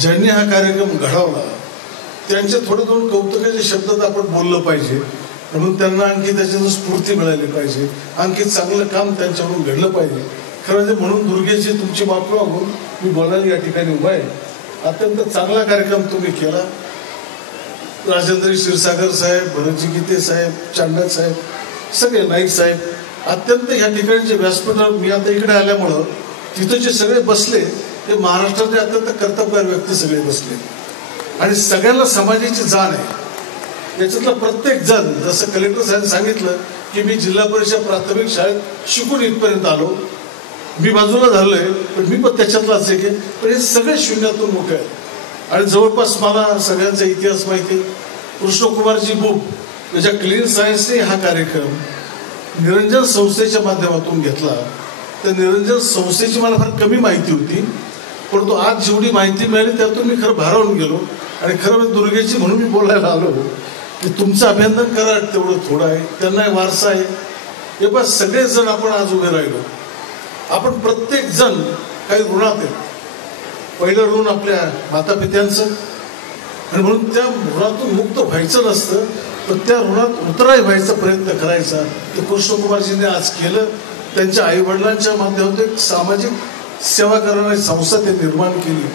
ज्यांनी हा कार्यक्रम घडवला त्यांचे थोडे दोन कौतुकाचे शब्दात आपण बोललं पाहिजे, म्हणून त्यांना आणखी त्याच्यातून स्फूर्ती मिळाली पाहिजे, आणखी चांगलं काम त्यांच्याकडून घडलं पाहिजे. खरं म्हणजे म्हणून दुर्गेची तुमची माफी मागून मी बोलायला या ठिकाणी उभा आहे. अत्यंत चांगला कार्यक्रम तुम्ही केला. राजेंद्र क्षीरसागर साहेब, भरतजी गीते साहेब, चांडक साहेब, सगळे नाईक साहेब, अत्यंत या ठिकाणचे व्यासपीठावर मी आता इकडे आल्यामुळं तिथं जे सगळे बसले ते महाराष्ट्रातले अत्यंत कर्तबगार व्यक्ती सगळे बसले आणि सगळ्यांना समाजाची जाण आहे. याच्यातला प्रत्येक जण, जसं कलेक्टर साहेब सांगितलं की मी जिल्हा परिषद प्राथमिक शाळेत शिकून इथपर्यंत आलो, मी बाजूला झालोय, पण मी पण त्याच्यातलाच आहे की पण हे सगळे शून्यातून मोठे आहेत. आणि जवळपास मला सगळ्यांचा इतिहास माहिती. कृष्णकुमारजी बुक त्याच्या क्लीन सायन्सने हा कार्यक्रम निरंजन संस्थेच्या माध्यमातून घेतला. त्या निरंजन संस्थेची मला फार कमी माहिती होती, परंतु आज जेवढी माहिती मिळाली त्यातून मी खरं भारावून गेलो. आणि खरं दुर्गेची म्हणून मी बोलायला आलो की तुमचं अभिनंदन करा, तेवढं थोडं आहे, त्यांना वारसा आहे. हे बस सगळेजण आपण आज उभे राहिलो. आपण प्रत्येक जण काही ऋणात आहेत. पहिलं ऋण आपल्या मातापित्यांचं, आणि म्हणून त्या ऋणातून मुक्त व्हायचं नसतं, पण त्या ऋणात उतराय व्हायचा प्रयत्न करायचा. ते कृष्णकुमारजींनी आज केलं. त्यांच्या आईवडिलांच्या माध्यमातून एक सामाजिक सेवा करणारी संस्था ते निर्माण केली,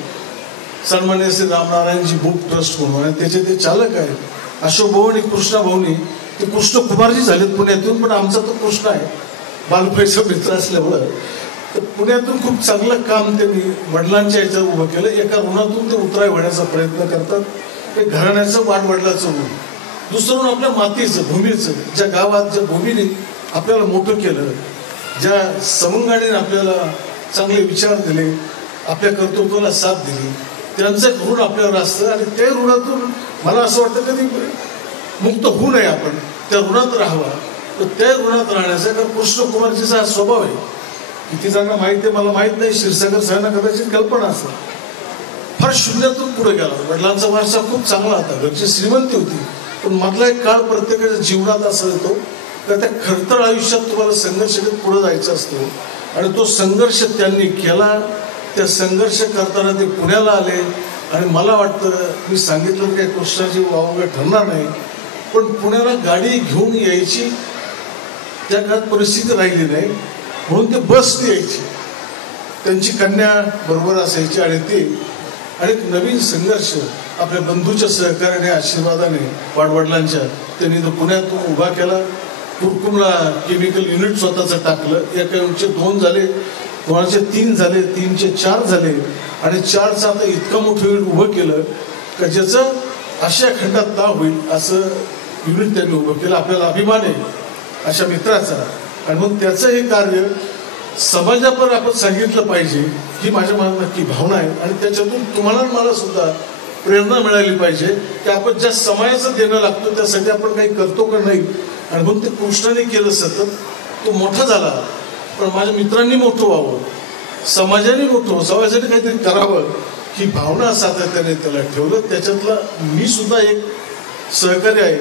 सन्मान्य श्री रामनारायणजी बुक ट्रस्ट म्हणून, आणि त्याचे ते चालक आहेत अशोक भाऊ आणि कृष्णा भाऊनी. ते कृष्णकुमारजी झालेत पुण्यातून, पण आमचा तो कृष्ण आहे, बालपणीचा मित्र असल्यामुळं. तर पुण्यातून खूप चांगलं काम त्यांनी वडिलांच्या याच्यावर उभं केलं. एका ऋणातून ते उतराय वाढण्याचा प्रयत्न करतात. ते घराण्याचं वाढवडिलाचं ऋण, दुसरं ऋण आपल्या मातीचं, भूमीचं, ज्या गावात ज्या भूमीने आपल्याला मोठं केलं, ज्या सवंगाने आपल्याला चांगले विचार दिले, आपल्या कर्तृत्वाला साथ दिली, त्यांचं एक ऋण आपल्यावर असतं. आणि त्या ऋणातून मला असं वाटतं कधी मुक्त होऊ नये, आपण त्या ऋणात राहावा. तर त्या ऋणात राहण्याचा कारण कृष्णकुमारजीचा हा स्वभाव आहे. किती जणांना माहिती आहे मला माहीत नाही, क्षीरसागर साहेबांना कदाचित कल्पना असेल. फार शून्यातून पुढे गेला. वडिलांचा वारसा खूप चांगला होता, घरची श्रीमंती होती, पण मधला एक काळ प्रत्येकाच्या जीवनात असा येतो का त्या खडतर आयुष्यात तुम्हाला संघर्ष करत पुढे जायचा असतो. आणि तो संघर्ष त्यांनी केला. त्या संघर्ष करताना ते पुण्याला आले. आणि मला वाटतं, मी सांगितलं काही कृष्णाची वावगं ठरणार नाही, पण पुण्याला गाडी घेऊन यायची त्या काळात परिस्थिती राहिली नाही, म्हणून ते बसने यायची. त्यांची कन्या बरोबर असायची. आणि ते आणि एक नवीन संघर्ष आपल्या बंधूच्या सहकार्याने, आशीर्वादाने, वाडवडिलांच्या, त्यांनी तो पुण्यातून उभा केला. कुरकुमला केमिकल युनिट स्वतःचं टाकलं. एका युनिटचे 2 झाले, 2चे 3 झाले, 3चे 4 झाले, आणि 4चं आता इतकं मोठं युनिट उभं केलं का ज्याचं आशिया खंडात नाव होईल असं युनिट त्यांनी उभं केलं. आपल्याला अभिमान आहे अशा मित्राचा. आणि मग त्याचं हे कार्य समाजावर आपण सांगितलं पाहिजे, ही माझ्या मनात नक्की भावना आहे. आणि त्याच्यातून तुम्हाला मला सुद्धा प्रेरणा मिळाली पाहिजे की आपण ज्या समाजाचं देणं लागतं त्यासाठी आपण काही करतो का नाही. आणि म्हणून ते कृष्णाने केलं सतत. तो मोठा झाला, पण माझ्या मित्रांनी मोठं व्हावं, समाजाने मोठं व्हावं, समाजाने काहीतरी करावं, ही भावना सातत्याने त्याला ठेवलं. त्याच्यातला मी सुद्धा एक सहकारी आहे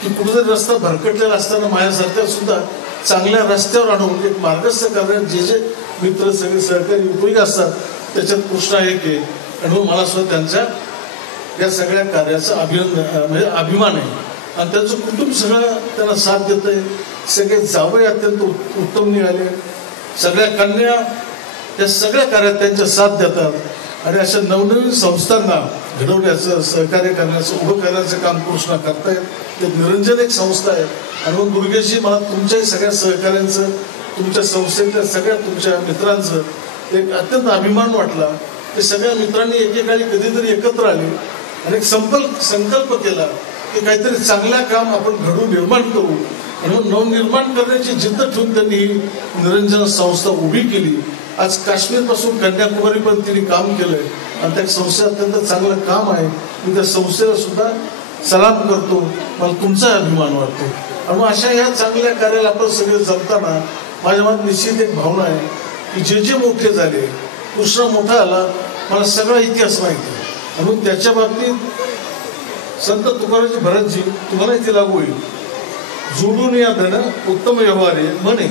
की कुठेतरी रस्ता भरकटलेला असताना माझ्यासारख्या सुद्धा चांगल्या रस्त्यावर आणून एक मार्गस्थ करण्यात जे जे मित्र सगळे सहकारी उपयोगी असतात त्याच्यात कृष्णा एक आहे. आणि मला सुद्धा त्यांच्या या सगळ्या कार्याचा म्हणजे अभिमान आहे. आणि त्यांचं कुटुंब सगळं त्यांना साथ देत आहे. सगळे जावई अत्यंत उत्तम निघाले, सगळ्या कन्या या सगळ्या कार्यात त्यांच्या साथ देतात. आणि अशा नवनवीन संस्थांना घडवण्याचं, सहकार्य करण्याचं, उभं करण्याचं काम कृष्णा करतायत. ते निरंजन एक संस्था आहे. आणि मग दुर्गेशजी, मला तुमच्याही सगळ्या सहकार्यांचं, तुमच्या संस्थेतल्या सगळ्या तुमच्या मित्रांचं एक अत्यंत अभिमान वाटला. ते सगळ्या मित्रांनी एकेकाळी कधीतरी एकत्र आले आणि एक संकल्प केला की काहीतरी चांगलं काम आपण घडवून निर्माण करू. आणि मग नवनिर्माण करण्याची जिद्द ठेवून त्यांनी ही निरंजन संस्था उभी केली. आज काश्मीरपासून कन्याकुमारी पण तिने काम केलंय आणि त्या संस्थेत अत्यंत चांगलं काम आहे. मी त्या संस्थेला सुद्धा सलाम करतो. मला तुमचा अभिमान वाटतो. आणि मग अशा ह्या चांगल्या कार्याला आपण सगळे जमताना माझ्या मनात निश्चित एक भावना आहे की जे जे मोठे झाले, कृष्ण मोठा आला, मला सगळा इतिहास माहिती आहे. म्हणून त्याच्या बाबतीत संत तुकारामजी भरतजी तुम्हाला इथे लागू होईल. जोडून या धन उत्तम व्यवहारे म्हणे,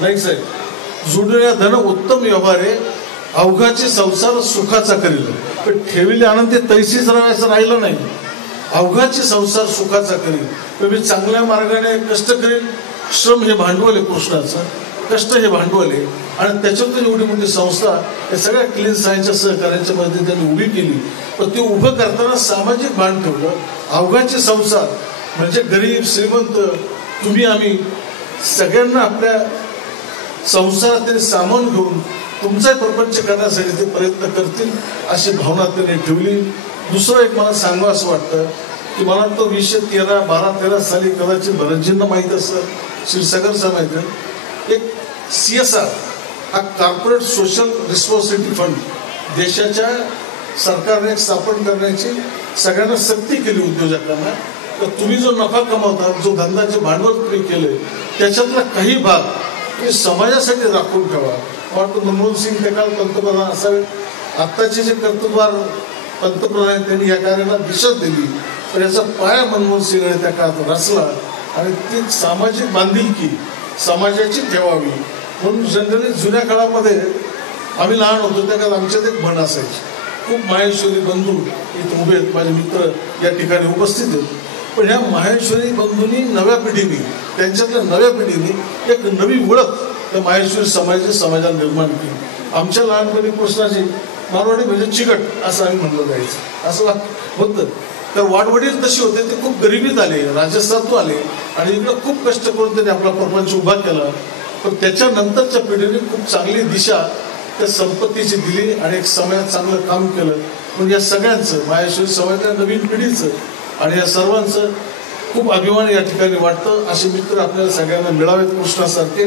नाही साहेब, जोडून या धन उत्तम व्यवहारे अवघाचे संसार सुखाचा करील, पण ठेविले आनंद ते तैसीच राहायचं राहिलं नाही. अवघाचे संसार सुखाचा करील, पण मी चांगल्या मार्गाने कष्ट करील. श्रम हे भांडवल आहे कृष्णाचं, कष्ट हे भांडवल आहे. आणि त्याच्यातून एवढी मोठी संस्था हे सगळ्या क्लीन सायन्सच्या सहकार्याच्या मदतीने त्यांनी उभी केली. पण ते उभं करताना सामाजिक भान ठेवलं. अवघाचे संसार म्हणजे गरीब श्रीमंत तुम्ही आम्ही सगळ्यांना आपल्या संसारात त्यांनी सामावून घेऊन तुमचा प्रपंच करण्यासाठी ते प्रयत्न करतील अशी भावना त्यांनी ठेवली. दुसरं एक मला सांगावं असं वाटतं की मला तो 2012 साली कदाचित भरतजींना माहीत असेल, क्षीरसागर सर माहीत आहे, एक CSR हा कॉर्पोरेट सोशल रिस्पॉन्सिबिलिटी फंड देशाच्या सरकारने स्थापन करण्याची सगळ्यांना सक्ती केली उद्योजकांना. तर तुम्ही जो नफा कमावता, जो धंद्याचे भांडवल तुम्ही केले, त्याच्यातला काही भाग तुम्ही समाजासाठी राखून ठेवा. वाटतं मनमोहन सिंग त्या काळ पंतप्रधान असावे. आत्ताचे जे कर्तृत्ववान पंतप्रधान आहेत त्यांनी या कार्याला दिशा दिली, पण याचा पाया मनमोहन सिंगने त्या काळात रचला. आणि ती सामाजिक बांधिलकी समाजाची ठेवावी म्हणून जनरली जुन्या काळामध्ये आम्ही लहान होतो त्या काळात आमच्यात एक म्हण असायची. खूप माहेश्वरी बंधू इथे उभे आहेत, माझे मित्र या ठिकाणी उपस्थित आहेत. पण ह्या माहेश्वरी बंधूंनी नव्या पिढीने, त्यांच्यातल्या नव्या पिढीने एक नवी ओळख त्या माहेश्वरी समाजाला निर्माण केली. आमच्या लहानपणी कृष्णाची मारवाडी म्हणजे चिकट असं आम्ही म्हणलं जायचं, असं होतं. तर वाडवडील तशी होते, ते खूप गरिबीत आले, राजस्थानातून आले आणि इकडं खूप कष्ट करून त्यांनी आपला प्रपंच उभा केला. पण त्याच्यानंतरच्या पिढीने खूप चांगली दिशा त्या संपत्तीची दिली आणि एक समाजात चांगलं काम केलं. म्हणजे या सगळ्यांचं माहेश्वरी समाजाच्या नवीन पिढीचं आणि या सर्वांचं खूप अभिमान या ठिकाणी वाटतं. असे मित्र आपल्याला सगळ्यांना मिळावेत कृष्णासारखे,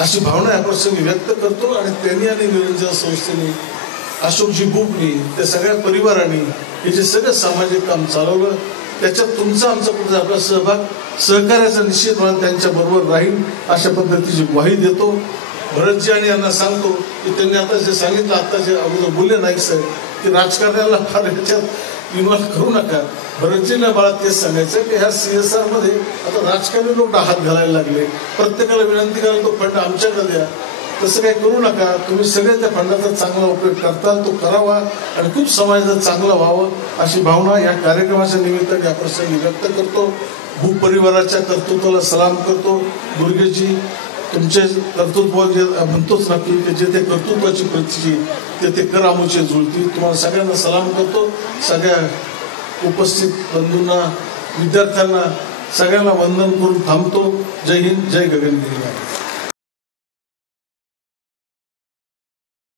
अशी भावना या प्रसंगी व्यक्त करतो. आणि त्यांनी आणि निरंजन संस्थेने, अशोकजी बुबनी, त्या सगळ्या परिवारांनी हे जे सगळं सामाजिक काम चालवलं, त्याच्यात तुमचा आमचा कुठे आपला सहभाग, सहकार्याचा निश्चितपणे त्यांच्या बरोबर राहील अशा पद्धतीची ग्वाही देतो. भरतजी आणि यांना सांगतो की त्यांनी आता जे सांगितलं, आता जे अगोदर बोलले नाईक साहेब की राजकारण्याला फार ह्याच्यात इन्व्हॉल्व करू नका. भरतजींना मला तेच सांगायचं की ह्या CSR मध्ये आता राजकारणी लोक हात घालायला लागले, प्रत्येकाला विनंती करायला तो फंड आमच्याकडे द्या. तसं काही करू नका, तुम्ही सगळे त्या फंडाचा चांगला उपयोग करताल तो करावा आणि खूप समाजाचं चांगलं व्हावं अशी भावना या कार्यक्रमाच्या निमित्ताने या प्रसंगी व्यक्त करतो. भूपरिवाराच्या कर्तृत्वाला सलाम करतो. दुर्गेशजी तुमचे कर्तृत्व जे म्हणतोच नक्की की जे ते कर्तृत्वाची प्रतीची ते कर आमुचे जुळती. तुम्हाला सगळ्यांना सलाम करतो. सगळ्या उपस्थित बंधूंना, विद्यार्थ्यांना सगळ्यांना वंदन करून थांबतो. जय हिंद, जय गगनगिरी.